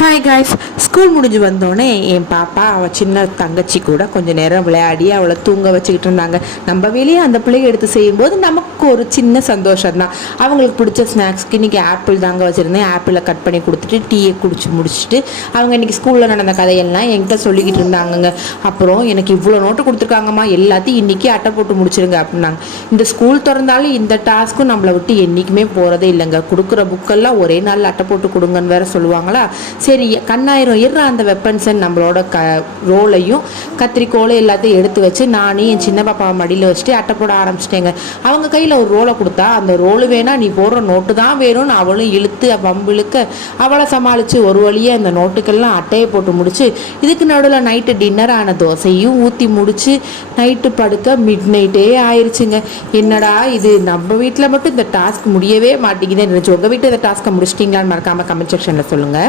Hi guys, school முடிஞ்சு வந்தோடனே என் பாப்பா அவள் சின்ன தங்கச்சி கூட கொஞ்சம் நேரம் விளையாடி அவளை தூங்க வச்சுக்கிட்டு இருந்தாங்க. நம்ம வெளியே அந்த பிள்ளையை எடுத்து செய்யும்போது நமக்கு ஒரு சின்ன சந்தோஷம் தான். அவங்களுக்கு பிடிச்ச ஸ்நாக்ஸ்க்கு இன்றைக்கி ஆப்பிள் தாங்க வச்சுருந்தேன். ஆப்பிளை கட் பண்ணி கொடுத்துட்டு டீயை குடிச்சு முடிச்சுட்டு அவங்க இன்றைக்கி ஸ்கூலில் நடந்த கதையெல்லாம் என்கிட்ட சொல்லிக்கிட்டு இருந்தாங்கங்க. அப்புறம் எனக்கு இவ்வளோ நோட்டு கொடுத்துருக்காங்கம்மா, எல்லாத்தையும் இன்றைக்கி அட்டை போட்டு முடிச்சிருங்க அப்படின்னாங்க. இந்த ஸ்கூல் திறந்தாலும் இந்த டாஸ்க்கும் நம்மளை விட்டு என்றைக்குமே போகிறதே இல்லைங்க. கொடுக்குற புக்கெல்லாம் ஒரே நாள் அட்டை போட்டு கொடுங்கன்னு வேற சொல்லுவாங்களா. சரி, கண்ணாயிரம் இருற அந்த வெப்பன்ஸை நம்மளோட ரோலையும் கத்திரிக்கோளை எல்லாத்தையும் எடுத்து வச்சு நானே என் சின்ன பாப்பாவை மடியில் வச்சுட்டு அட்டை போட ஆரம்பிச்சிட்டேங்க. அவங்க கையில் ஒரு ரோலை கொடுத்தா அந்த ரோலு வேணா நீ போடுற நோட்டு தான் வேணும்னு அவளும் இழுத்து வம்பிழுக்க அவளை சமாளித்து ஒரு வழியே அந்த நோட்டுக்கெல்லாம் அட்டையை போட்டு முடிச்சு இதுக்கு நடுவில் நைட்டு டின்னரான தோசையும் ஊற்றி முடிச்சு நைட்டு படுக்க மிட் நைட்டே ஆயிடுச்சுங்க. என்னடா இது, நம்ம வீட்டில் மட்டும் இந்த டாஸ்க் முடியவே மாட்டேங்குது. உங்கள் வீட்டில் இந்த டாஸ்க்கை முடிச்சிட்டிங்களான்னு மறக்காமல் கமெண்ட் செக்ஷனில் சொல்லுங்கள்.